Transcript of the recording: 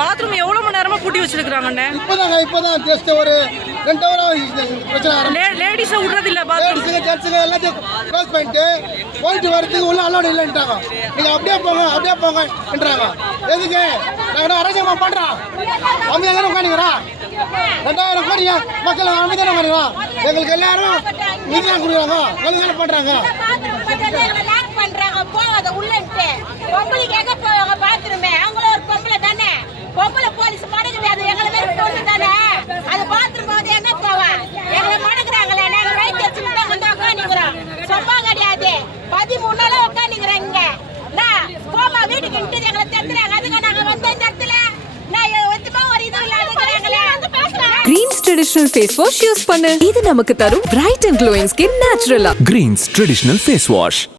Bathroom எவ்வளவு மணி நேரமா பூட்டி வச்சிருக்காங்க? இப்பதான் ஜஸ்ட் ஒரு 2 ஹவர் லேடிஸ விடுறது இல்ல. பாத்ரூம் சர்ச்சுங்க எல்லாத்தையும் க்ளோஸ் பண்ணிட்டு போயிட்டு வரதுக்கு உள்ள அலோடு இல்லைன்ட்டாங்க. நீங்க அப்படியே போங்கன்றாங்க. எதுக்கு? நாங்கள் அரசாங்கமா பண்றோம். அமைதியாக தானே உட்காந்துக்கிறோம். 2000 கோடி மக்கள் அமைதியாக உட்காந்துக்கிறோம். எங்களுக்கு எல்லாரும் நிதி தான் கொடுக்குறாங்க. எங்களுக்கு பண்றாங்க. போகாத உள்ளன்ட்டு பொம்பளைக்கு எங்க போவாங்க? பாத்ரூமே அவங்களும் ஒரு பொம்பளை தானே. பொம்பளை போலீஸ் மடங்குது. அது எங்களை மாதிரி பொண்ணு தானே. அது பாத்ரூம் வந்து எங்க போவா? எங்களை மடங்குறாங்களே. நாங்க வயிற்று வச்சுட்டு தான் வந்து உட்காந்துக்கிறோம். சொம்பா கிடையாது. 13 நாளா உட்காந்துக்கிறோம் இங்க. நான் போமா வீட்டுக்கு இன்ட்டு எங்களை தெரிஞ்சுறாங்க. அதுக்கு நாங்க வந்து இந்த இடத்துல நான் ஒத்துமா ஒரு இது இல்லாதங்கிறாங்களே. Greens Traditional Face Wash use பண்ணு. இது நமக்கு தரும் bright and glowing skin naturally. Greens Traditional Face Wash.